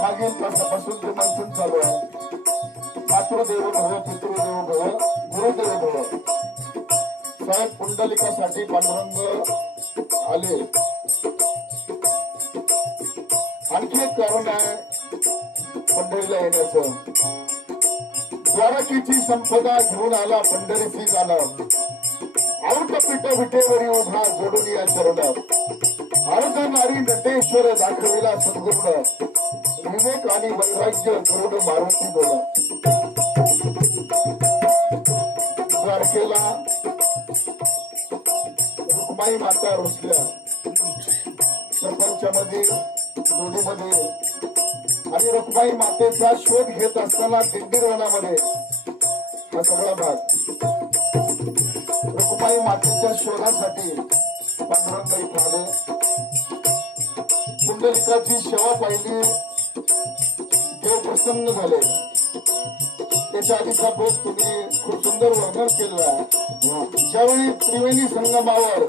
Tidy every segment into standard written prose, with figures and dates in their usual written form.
मागील तासापासून ते मंथन चालू आहे. मातृदेव भव, पितृदेव भव, गुरुदेव भव. साहेब पुंडलिकासाठी पांडुरंग आले. आणखी एक कारण आहे पंढरीला येण्याचं. द्वारकेची संपदा घेऊन आला पंढरीसी जाणं. आऊट पिठ विटेवरी उभा जोडून या चरणात. अर्ध नारी नटेश्वर दाखविला सद्गुरुनं. विवेक आणि वैराग्य करून मारुती बोला. द्वारकेला रुक्माई माता रुसल्या. प्रपंचामध्ये जोडीमध्ये आणि रुक्माई मातेचा शोध घेत असताना दिंडीरवनामध्ये हा सगळा भाग. रुक्माई मातेच्या शोधासाठी पांडुरंग इथे आले. पुंडलिकाची सेवा पाहिली. देव प्रसन्न झाले. त्याच्या आधीचा बोध तुम्ही खूप सुंदर वर्णन केलेला आहे. ज्यावेळी त्रिवेणी संगमावर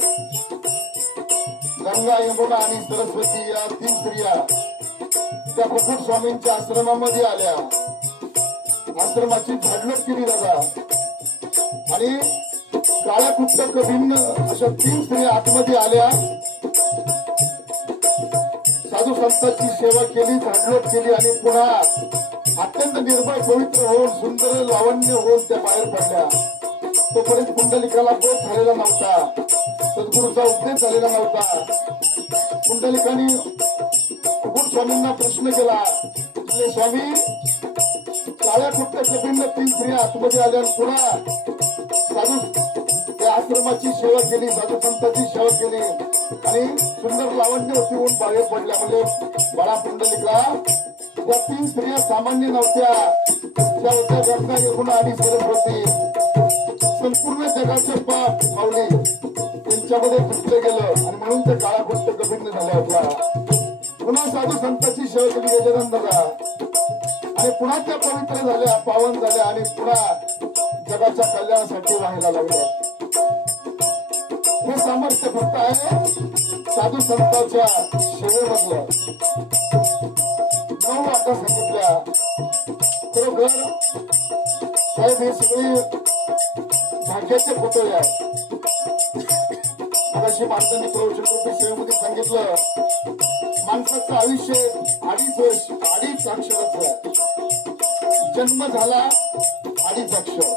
गंगा, यमुना आणि सरस्वती या 3 स्त्रिया त्या कुकुट स्वामींच्या आश्रमामध्ये आल्या. आश्रमाची झाडलोट केली जाता आणि काळ्या कुट्टक भिन्न अशा 3 स्त्रिया आतमध्ये आल्या. साधू संतांची सेवा केली, झाडलोट केली आणि पुन्हा अत्यंत निर्भय पवित्र होऊन सुंदर लावण्य होऊन त्या बाहेर पडल्या. तोपर्यंत पुंडलिकाला बोध झालेला नव्हता. सद्गुरूचा उपदेश झालेला नव्हता. पुंडलिकाने कुकुट स्वामींना प्रश्न केला, स्वामी काळ्या कुट्टक भिन्न 3 स्त्रिया आतमध्ये आल्या पुन्हा साधू त्या आश्रमाची सेवा केली, साधू संतांची सेवा केली आणि सुंदर लावण्य होऊन बाहेर पडल्या. म्हणजे बाळा पुंडलिका या 3 स्त्रिया सामान्य नव्हत्या. त्या होत्या गंगा, यमुना आणि सरस्वती. संपूर्ण जगाचे पाप माऊली त्यांच्यामध्ये घुसले गेलं आणि म्हणून ते काळा कुट्टक भिन्न झाल्या होत्या. पुन्हा साधू संतांची सेवा केली गजानंदाला आणि पुन्हा त्या पवित्र झाल्या, पावन झाल्या आणि पुन्हा जगाच्या कल्याणासाठी व्हायला लागल्या. हे सामर्थ्य फक्त आहे साधू संतांच्या सेवेमधलं. 9 वाटा सांगितल्या. खरोखर साहेब हे सगळे भाग्याचे फोटो आहे. मगाशी माणसांनी प्रवचनरूपी सेवेमध्ये सांगितलं माणसाचं आयुष्य 2.5 वर्ष 2.5 अक्षराचं आहे. जन्म झाला 2.5 अक्षर.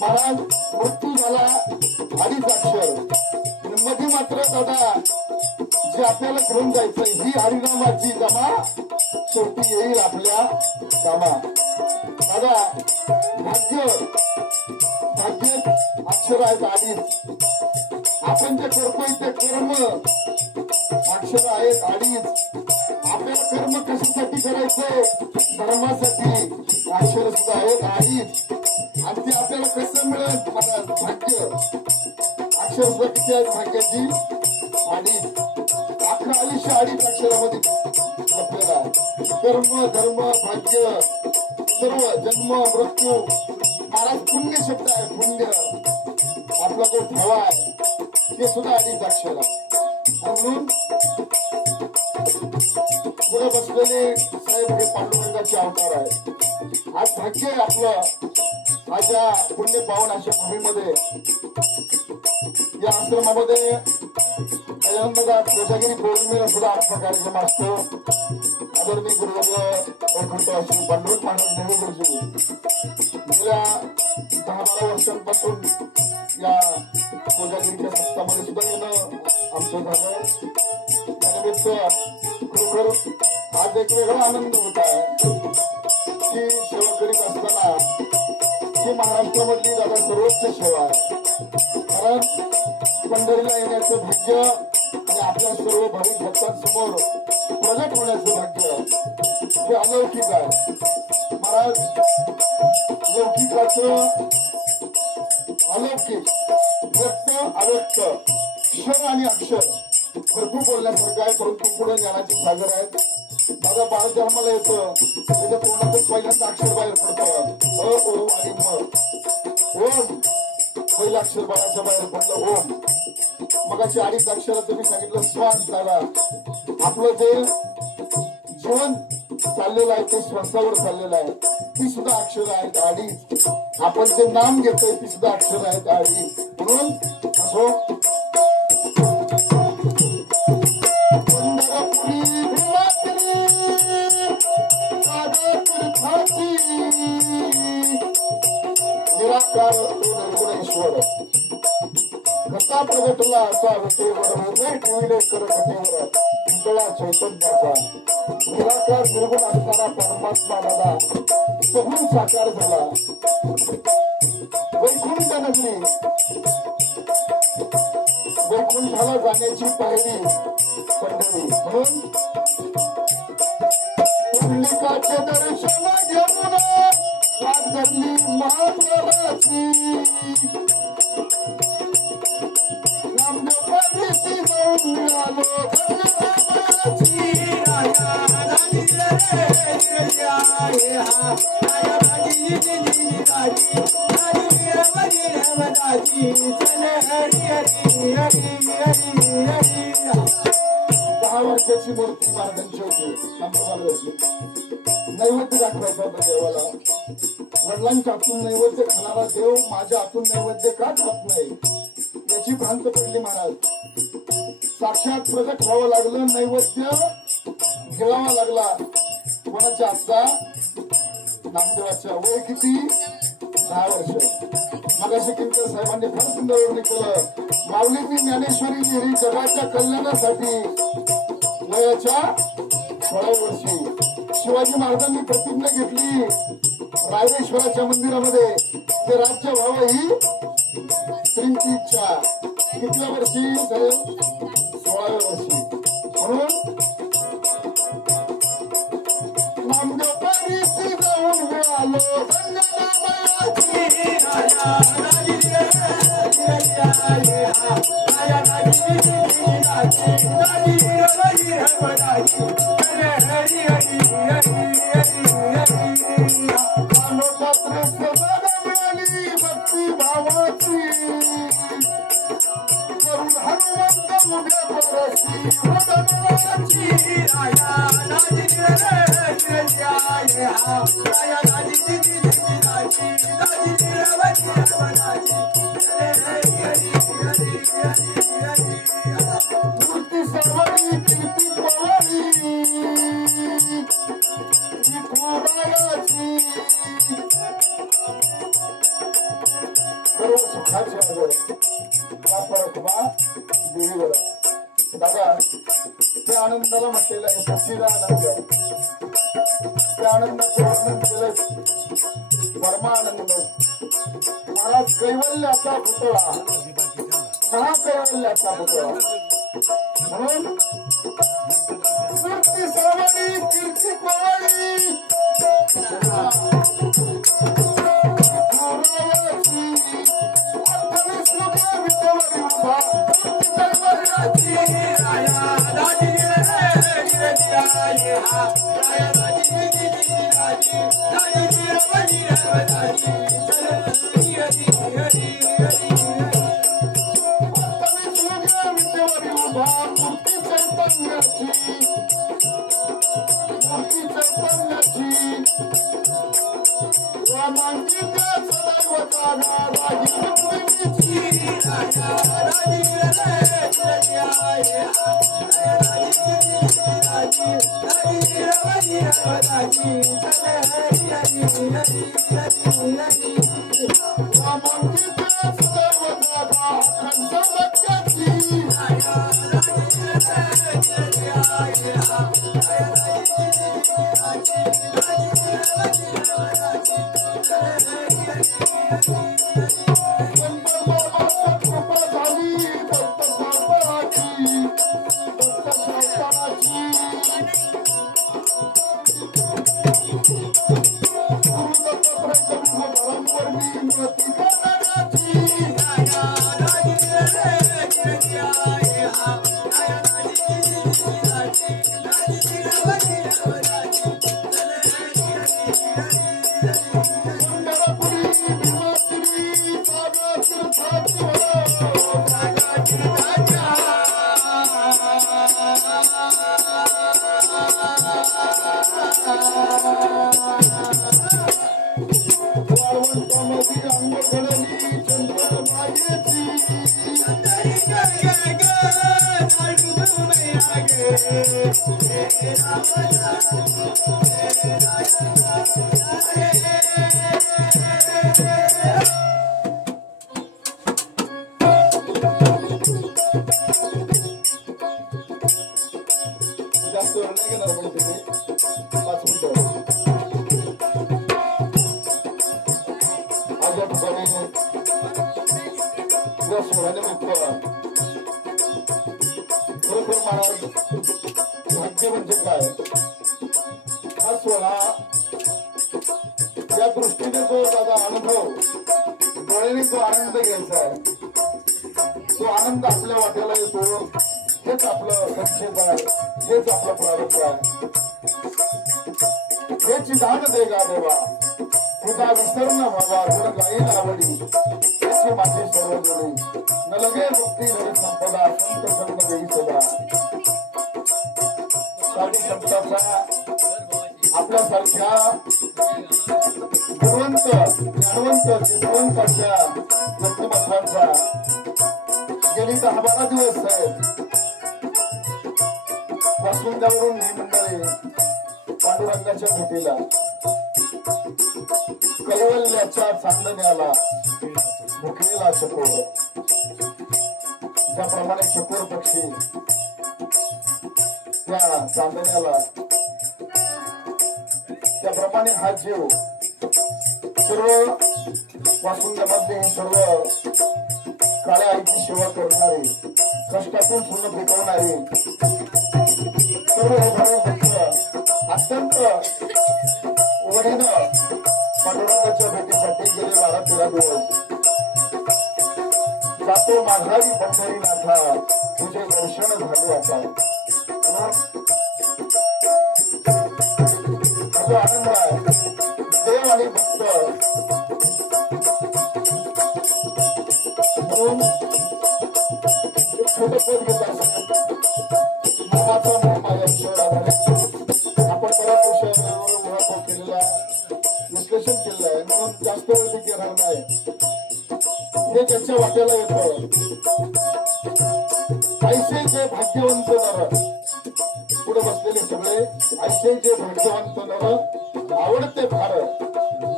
महाराज मृत्यू झाला 2.5 अक्षर. मध्ये मात्र दादा जे आपल्याला घेऊन जायचं ही हरिनामाची जमा शेवटी येईल आपल्या कामा. दादा भाग्य अक्षर आहेत 2.5. आपण जे करतोय ते कर्म अक्षर आहेत 2.5. आपल्याला कर्म कशासाठी करायचंय? धर्मासाठी. अक्षर सुद्धा आहेत 2.5 आणि ते आपल्याला कसं मिळेल? भाग्य. अक्षर सुद्धा किती आहेत भाग्याची? 2.5. अख्खं आयुष्य 2.5 अक्षरामध्ये आपल्याला कर्म, धर्म, भाग्य सर्व जन्म, मृत्यू. महाराज पुण्य शब्द आहे. पुण्य आपला जो ठेवा आहे ते सुद्धा 2.5 अक्षर आहे. म्हणून पुढे बसलेले साहेब हे पांडुरंगाचे अवतार आहे. आज भाग्य आहे आपलं माझ्या पुण्य पावन अशा भूमीमध्ये या आश्रमामध्ये गजानंदा कोजागिरी पौर्णिमेला सुद्धा आमचा कार्यक्रम असतो. आदरणीय गुरुवर्य श्री पांडुरंग महाराज नेहमी गेल्या 10-12 वर्षांपासून या कोजागिरीच्या सप्तामध्ये सुद्धा येणं आमचं झालं. त्यानिमित्त खरोखर आज एक वेगळा आनंद होत आहे की सेवा करीत असताना ही महाराष्ट्रामधली दादा सर्वोच्च सेवा आहे. कारण पंढरीला येण्याचं भाग्य आणि आपल्या सर्व भाविक भक्तांसमोर प्रगट होण्याचं भाग्य हे अलौकिक आहे. महाराज असं अलौकिक व्यक्त अव्यक्त क्षर आणि अक्षर भरपूर बोलण्यासारखं आहे, परंतु पुढे ज्ञानाचे सागर आहेत. दादा बाळ जन्माला येतं त्याच्या तोंडातून पहिल्यांदा अक्षर बाहेर पडतं अ ओ आणि म. ओम पहिलं अक्षर बाळाच्या बाहेर पडलं ओम. मगाशी 2.5 अक्षराचं मी सांगितलं श्वास झाला. आपलं जे जीवन चाललेलं आहे ते श्वासावर चाललेलं आहे, ती सुद्धा अक्षर आहेत 2.5. आपण जे नाम घेतोय ती सुद्धा अक्षर आहेत 2.5. म्हणून असो निराकार निर्गुणेश्वर घसा प्रगटला असा विटेवर हृदय ठेविले कर घटेवर भुतळा चैतन्याचा. निराकार निर्गुण असणारा परमात्मा दादा सगुण साकार झाला. वैकुंठ नगरी वैकुंठाला जाण्याची पायरी पंढरी. म्हणून पुंडलिकाचे दर्शन घेऊन वाट धरली महाप्रभाची. नामदेव पायरीशी जाऊन मिळालो धन्यवादाची. दहा वर्षाची मूर्ती महाराजांची होती. नैवेद्य दाखवायचा होता देवाला. वडिलांच्या हातून नैवेद्य खाणारा देव माझ्या हातून नैवेद्य का खात नाही याची भ्रांत पडली महाराज. साक्षात प्रगट व्हावं लागलं, नैवेद्य गिळावा लागला. कोणाच्या हातचा? नामदेवाच्या. वय किती? 10 वर्ष. मगाशी किंकर साहेबांनी फार सुंदर वर्णन केलं. माऊलींनी ज्ञानेश्वरी लिहिली जगाच्या कल्याणासाठी वयाच्या 16 वर्षी. शिवाजी महाराजांनी प्रतिज्ञा घेतली रायरेश्वराच्या मंदिरामध्ये ते राज्य व्हावं ही स्त्रींची इच्छा. कितव्या वर्षी? 16व्या वर्षी. म्हणून नामदेव पायरीशी जाऊन मिळालो धन्यवादाची. भक्ती भावाची करून हनुमंत उभ्या परशी वदनाची. मूर्ती सर्वांनी कीर्ती पवारी विठुरायाची. सर्व सुखाची आगळ या परतमा देवीवर. दादा त्या आनंदाला म्हटलेलं आहे सचिदा आनंद. त्या आनंदाचं वर्णन केलं परमानंद. महाराज कैवल्याचा पुतळा, महाकैवल्याचा पुतळा. म्हणून मूर्ती सर्वांनी कीर्ती पवारी या सोहळ्यानिमित्त खरोखर महाराज भाग्य म्हणजे काय हा सोहळा या दृष्टीने जो दादा अनुभव डोळ्याने जो आनंद घ्यायचा आहे तो आनंद आपल्या वाट्याला येतो हेच आपलं संक्षेप आहे हेच आपलं प्रारंभ आहे हेच दान दे गा देवा तुझा विसरण व्हावा गुण गाईन आवडी त्याची माझी सर्व जोडी न लगे मुक्ती घरी संपदा संत संग देई सदा साधू संतांचा आपल्यासारख्या गुणवंत ज्ञानवंत चित्रवंतांच्या व्यक्तिमत्वांचा गेली 10-12 दिवस आहेत वासुंद्यावरून ही मंडळी पांडुरंगाच्या भेटीला कैवल्याच्या चांदण्याला भुकलेला चकोर ज्याप्रमाणे चकोर पक्षी त्या चांदण्याला त्याप्रमाणे हा जीव सर्व वासुंद्यामध्ये सर्व काळ्या आईची सेवा करणारी कष्टातून सोनं पिकवणारी सर्व भक्त अत्यंत ओढीनं पांडुरंगाच्या भेटीसाठी गेले 12-13 दिवस जातो माघारी पंढरीनाथा तुझे दर्शन झाले आता जो आनंद आहे देव आणि भक्त म्हणून एक छोटं पद घेत असेल मोहाचा मोह या विषयावर आधारित आपण बऱ्याच विषयावर उहापोह केलेला विश्लेषण केलेलं आहे म्हणून जास्त वेळ घेणार नाही हे त्याच्या वाट्याला येतं ऐसे जे भाग्यवंत नर पुढे बसलेले सगळे ऐसे जे भाग्यवंत नर आवडते फार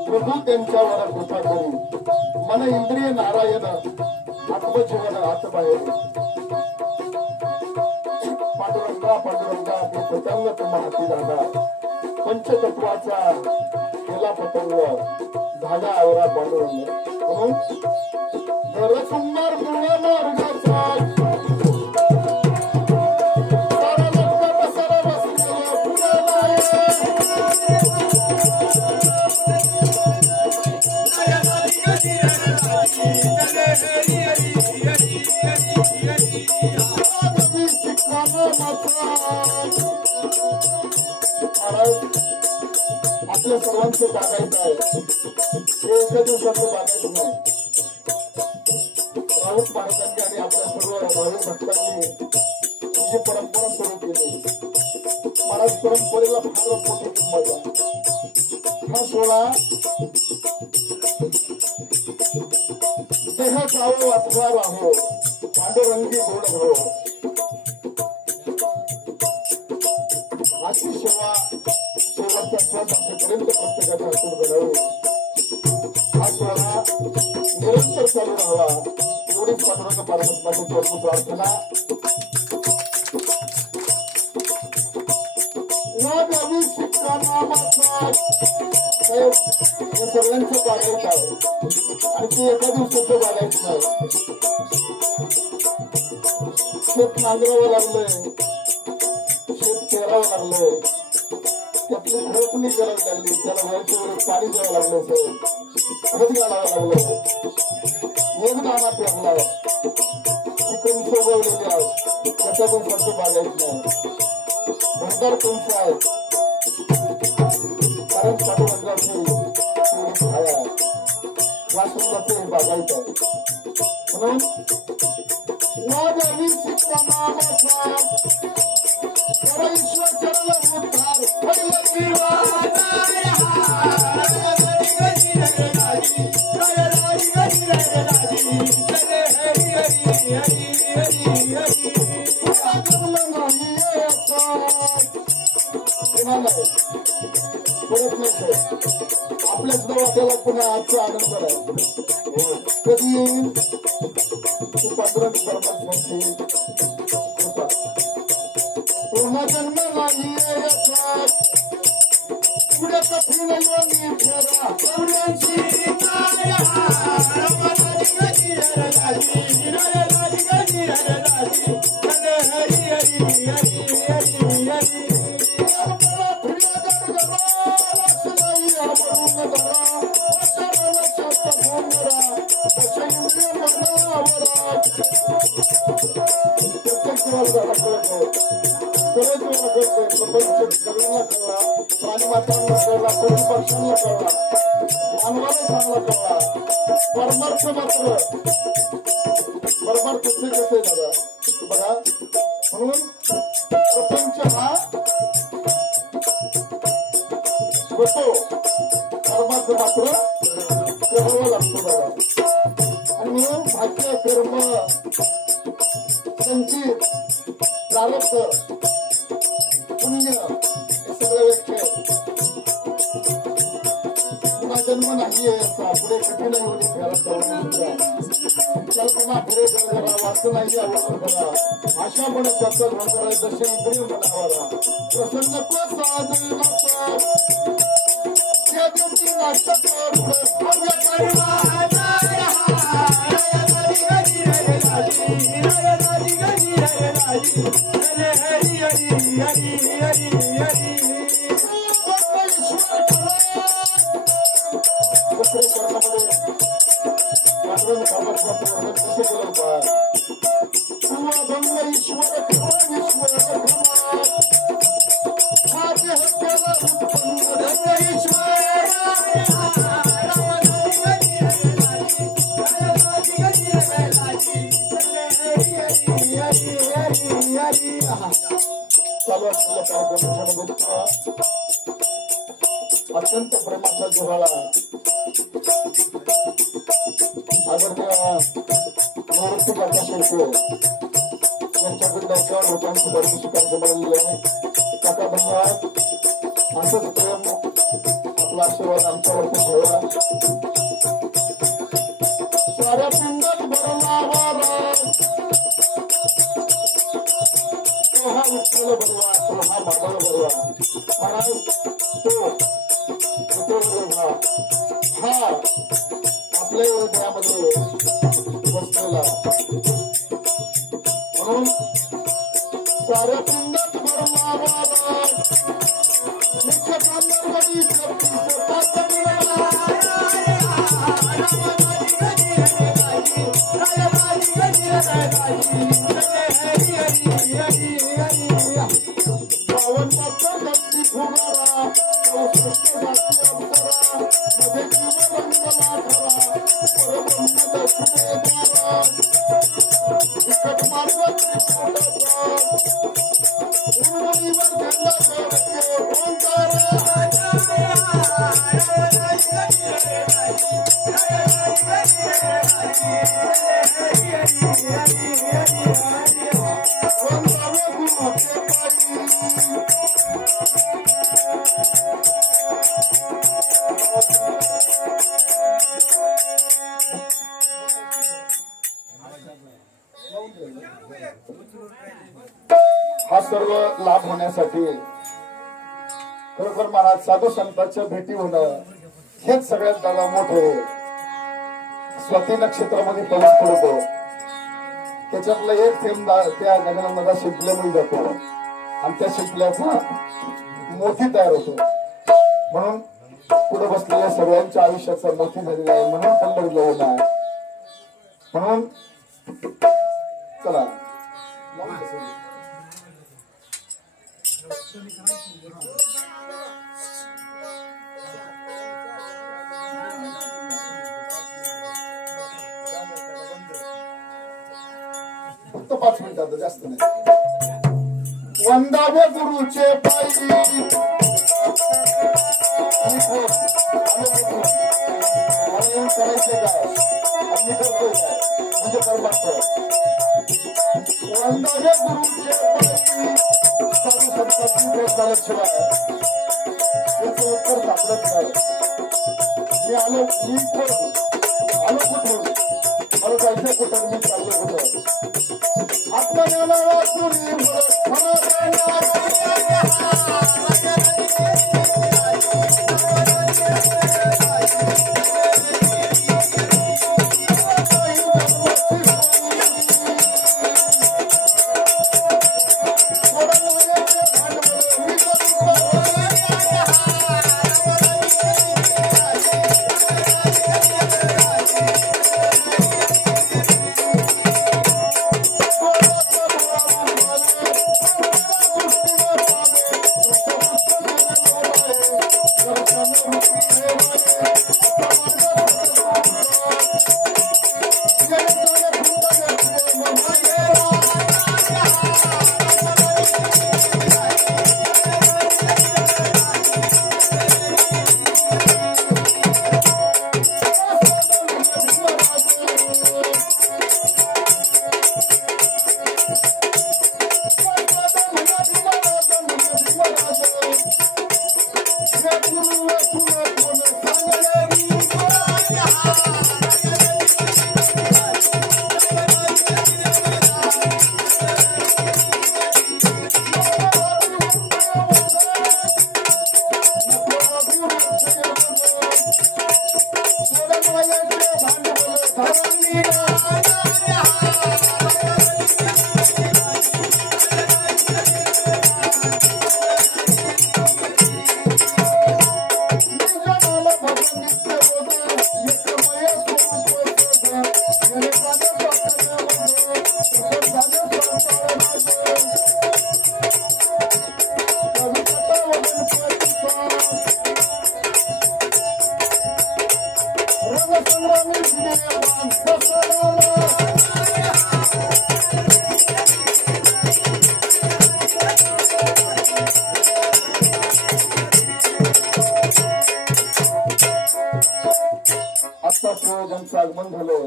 प्रभू त्यांच्यावर कृपा करू मन इंद्रिय नारायण आत्मजीवन आत्मबाहेर पांडुरंगा पांडुरंगा आपले पतंग तुम्हा हाती धागा पंचतत्वाचा केला पतंग धागा आवरा पांडुरंग म्हणून सुंदर गुण मार्गाचा आपल्या सर्वांचे बागायचं आहे हे एका दिवसाचं बागायचं नाही राऊत महाराजांनी आणि आपल्या सर्व भाविक भक्तांनी ही परंपरा सुरू केली महाराज परंपरेला फार मोठी किंमत आहे हा सोहळा देह जावो अथवा राहो पांडुरंगी गोड हो अशी सेवा शेवटचा श्वास असेपर्यंत प्रत्येकाच्या हातून घडावी हा सोहळा निरंतर चालू राहावा एवढीच पांडुरंग परमात्म्याची चरणी प्रार्थना हे सगळ्यांचं बागायचं आहे आणि ते एका दिवसाचं बागायचं नाही शेत नांगरावं लागलंय शेत पेरावं लागलंय त्यातली खळपणी करावी लागली त्याला वेळच्या वेळेस पाणी द्यावं लागलं साहेब खत घालावं लागलं एक दाना पेरला चिकन सोबवलेली आहे त्याच्यातून खर्च बागायचं नाही भरदार कंस आहे कारण पांडुरंगाची छाया वासुंदाचं हे बागायचं आहे म्हणून ईश्वर चरण उद्धार आपल्या सुद्धा वाट्याला पुन्हा आजचा आनंद आहे कधी पांडुरंग परमात्म्याची कृपा पुन्हा जन्म नाही पुढे कठीण योगी फेरा सगळ्यांना कळला, प्राणी मात्रांना कळला, पशु पक्ष्यांना कळला, मानवाला चांगला कळला. परमार्थ मात्र परमार्थ कसे कसे दादा बघा. म्हणून प्रपंच हा होतो, परमार्थ मात्र करावा लागतो दादा. आणि म्हणून भाग्य कर्म संचित प्रारब्ध पुण्य हे सगळं व्यक्ती पुन्हा जन्म नाहीये असा पुढे कठीण एवढी कल्पना पुढे करा वाचन नाही आवडलं करा आशा पण त्याचा भंगार दर्शन इंद्रिय बनावारा प्रसन्न को साधनाचा त्या दिवशी नाटक अत्यंत प्रेमाचा जिव्हाळा आदरणीय निवृत्ती प्रकाश शेळके यांच्याकडून एका लोकांची पारितोषिकांचं मिळालेलं आहे. काका धन्यवाद. असंच प्रेम आपला आशीर्वाद आमच्यावरती ठेवा. साऱ्या पिंडात भरला वारा तो हा उत्सव बरवा, तो हा बाबा बरवा महाराज, तो हा आपल्या हृदयामध्ये बसलेला. म्हणून साऱ्या पिंडात भरला वारा मुख्य कामगारवाडी हा सर्व लाभ होण्यासाठी खरोखर महाराज साधू संतांच्या भेटी होणं हेच सगळ्यात त्याला मोठं. स्वाती नक्षत्रामध्ये पाऊस पडतो, त्याच्यातला एक थेंब त्या गगनामध्ये शिंपल्यामध्ये जातो आणि त्या शिंपल्याचा मोती तयार होतो. म्हणून पुढे बसलेल्या सगळ्यांच्या आयुष्याचा मोती झालेला आहे. म्हणून पंढरीला ओला आहे. म्हणून चला फक्त 5 मिनिटात, जास्त नाही. वंदावे गुरुचे पायी करायचे काय आम्ही करतोय काय म्हणजे परमार्थ. वंदावे गुरुचे पायी साधू संतांची भेट झाल्याशिवाय याचं उत्तर सापडत नाही. मी आलो कुठून मला जायचं कुठं मी चाललो होतो. आत्मज्ञाना वाचून ज्यांचं आगमन झालं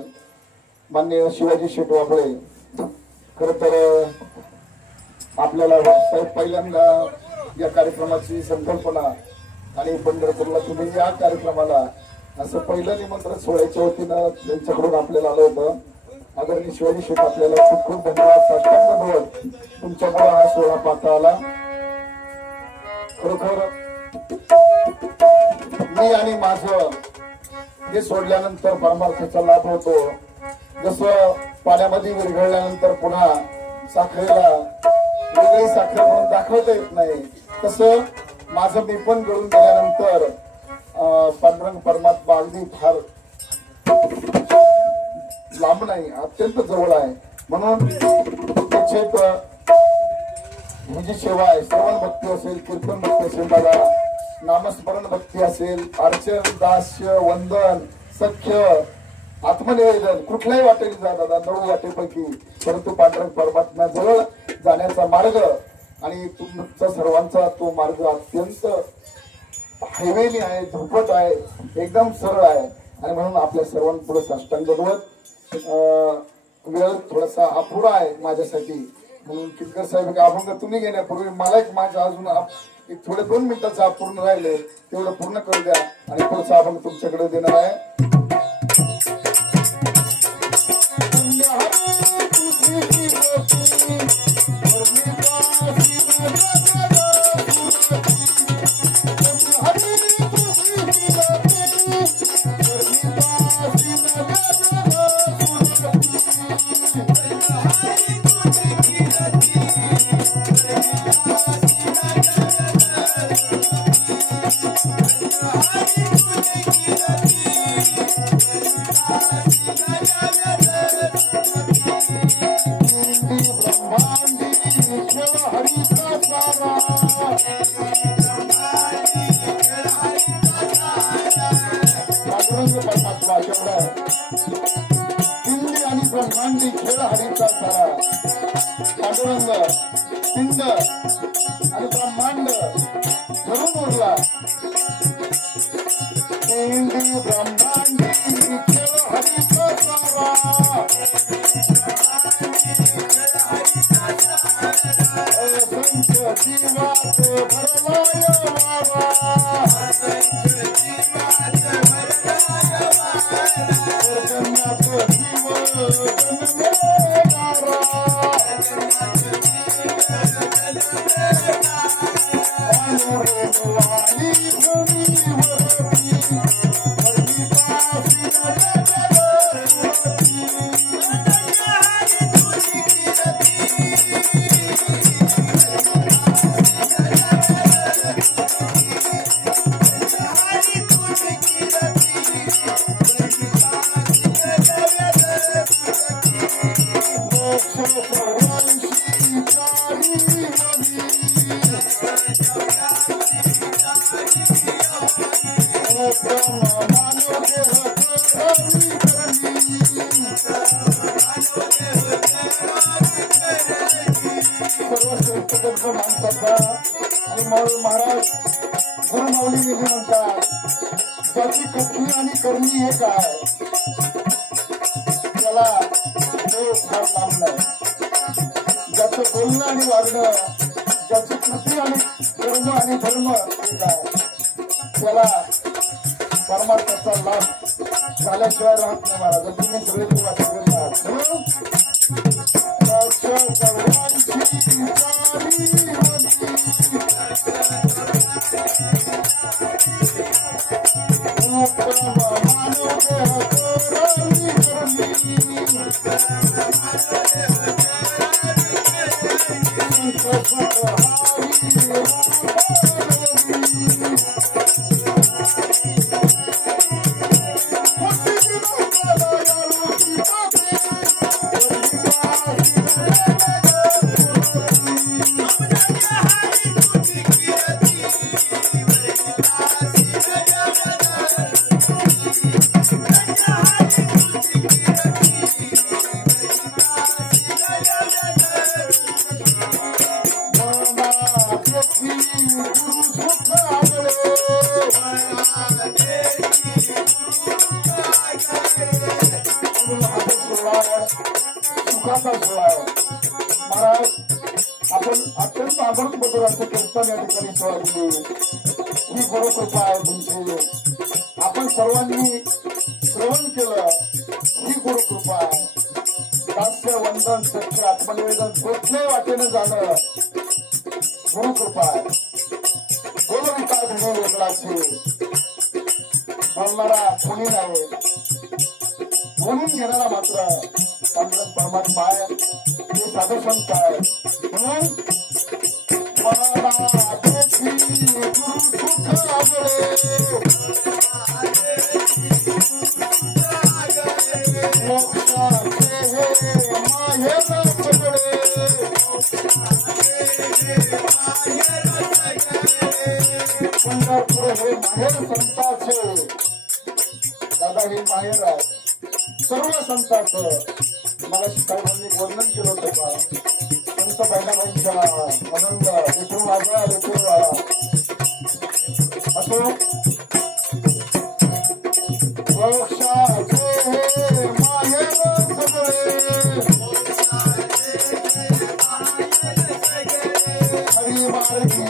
माननीय शिवाजी शेठ वाबळे. खर तर आपल्याला साहेब पहिल्यांदा या कार्यक्रमाची संकल्पना आणि पंढरपूरला तुम्ही या कार्यक्रमाला असं पहिलं निमंत्रण सोहळ्याच्या वतीनं त्यांच्याकडून आपल्याला आलं होतं. आदरणीय शिवाजी शेठ आपल्याला खूप खूप धन्यवाद. साष्टांग तुमच्यामुळे हा सोहळा पाहता आला. खरोखर मी आणि माझं हे सोडल्यानंतर परमार्थाचा लाभ होतो. जसं पाण्यामध्ये विरघळल्यानंतर पुन्हा साखरेला वेगळी साखर म्हणून दाखवता येत नाही, तसं माझं मी पण गळून गेल्यानंतर पांडुरंग परमात्मा अगदी फार लांब नाही, अत्यंत जवळ आहे. म्हणून त्याचे ही जी सेवा आहे, श्रवण भक्ती असेल, कीर्तन भक्ती असेल, बघा नामस्मरण भक्ती असेल, अर्चन, दास्य, वंदन, सख्य, आत्मनिवेदन, कुठल्याही वाटेने जा दादा, 9 वाटेपैकी, परंतु पांडुरंग परमात्मा जवळ जाण्याचा मार्ग आणि तुमचा सर्वांचा तो मार्ग अत्यंत हायवेनी आहे, धुपट आहे, एकदम सरळ आहे. आणि म्हणून आपल्या सर्वांपुढे साष्टांग दंडवत. वेळ थोडासा अपुरा आहे माझ्यासाठी, म्हणून किटकर साहेब एक अभंग तुम्ही घेण्यापूर्वी मला एक माझ्या अजून एक थोडे 2 मिनिटाचं अपूर्ण राहिले, तेवढं पूर्ण करू द्या आणि पुढचा अभंग तुमच्याकडे देणार आहे. ब्रह्मांडी खेळ हरीचा सारा. पांडुरंग पिंड आणि ब्रह्मांड धरून उरला. पिंडी ब्रह्मांडी खेळ हरीचा सारा. असंख्य जीवात भरलाय वारा. आणि महाराज गुरुमाऊली नेहमी म्हणतात, ज्याची कथनी आणि करणी हे काय, त्याला देव फार लांब नाही. ज्याचं बोलणं आणि वागणं, ज्याची कृती आणि कर्म आणि धर्म हे काय, त्याला परमार्थाचा लाभ झाल्याशिवाय राहत नाही. महाराज तुम्ही सगळे ते वाटत करतात. असा सोहळा आहे महाराज. आपण अत्यंत अमृत मधुर असं कीर्तन या ठिकाणी सोहळा दिली. ही गुरुकृपा आहे तुमची. आपण सर्वांनी श्रवण केलं ही गुरुकृपा आहे. दास्य वंदन सत्य आत्मनिवेदन कुठल्याही वाटेनं जाणं गुरुकृपा आहे. बोलविकार घेणे वेगळाचे बोलणारा कोणी नाही, बोलून घेणारा मात्र परमात्मा आहे. ते साधू संत आहे. म्हणून पंढरपूर हे माहेर संतांचे. दादा हे माहेर आहे सर्व संतांचं. मला शिकायबांनी वर्णन केलं होतं का संत बैलाबाईंच्या आनंद विठू माझा विठू असो. वृक्षाचे हे माहेर सगळे हरी मार्गी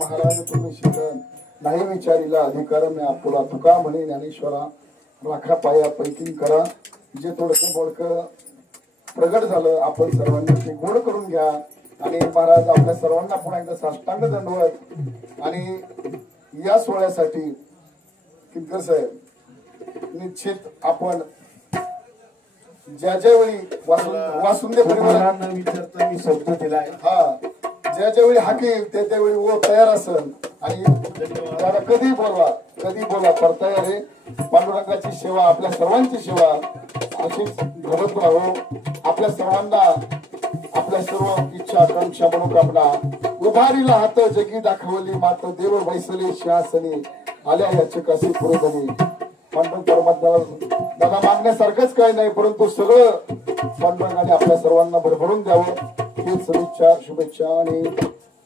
महाराज तुम्ही शिकन नाही विचारिला अधिकार मी आपला तुका म्हणे ज्ञानेश्वरा. राखा पाया पैकी करा. जे थोडस बोडकं प्रगट झालं आपण सर्वांनी ते गोड करून घ्या. आणि महाराज आपल्या सर्वांना पुन्हा एकदा साष्टांग दंडवत. आणि या सोहळ्यासाठी किंकर साहेब निश्चित आपण ज्या ज्यावेळी वासुंदे परिवारांना विचारता मी शब्द दिलाय. हा ज्या ज्यावेळी हाकी त्या त्यावेळी वो तयार असेल. आणि त्याला कधी बोला करता रे. पांडुरंगाची सेवा आपल्या सर्वांची सेवा अशीच घडत राहो. आपल्या सर्वांना आपल्या सर्व इच्छा आकांक्षा मनोकामना उभारीला हात जगी दाखवली मात देव बैसले शासनी आल्या याचे कसे पुरोधनी. पांडुरंग परमात्म्याला दादा मागण्यासारखंच काही नाही परंतु सगळं पांडुरंगाने आपल्या सर्वांना भरभरून द्यावं ही सदिच्छा शुभेच्छा आणि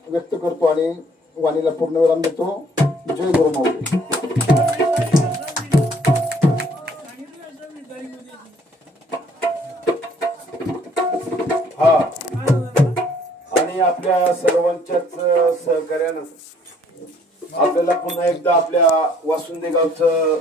व्यक्त करतो. आणि वाणीला पूर्णविराम देतो. जय गुरुमाऊली. हा आणि आपल्या सर्वांच्याच सहकार्यानं आपल्याला पुन्हा एकदा आपल्या वासुंदे गावचं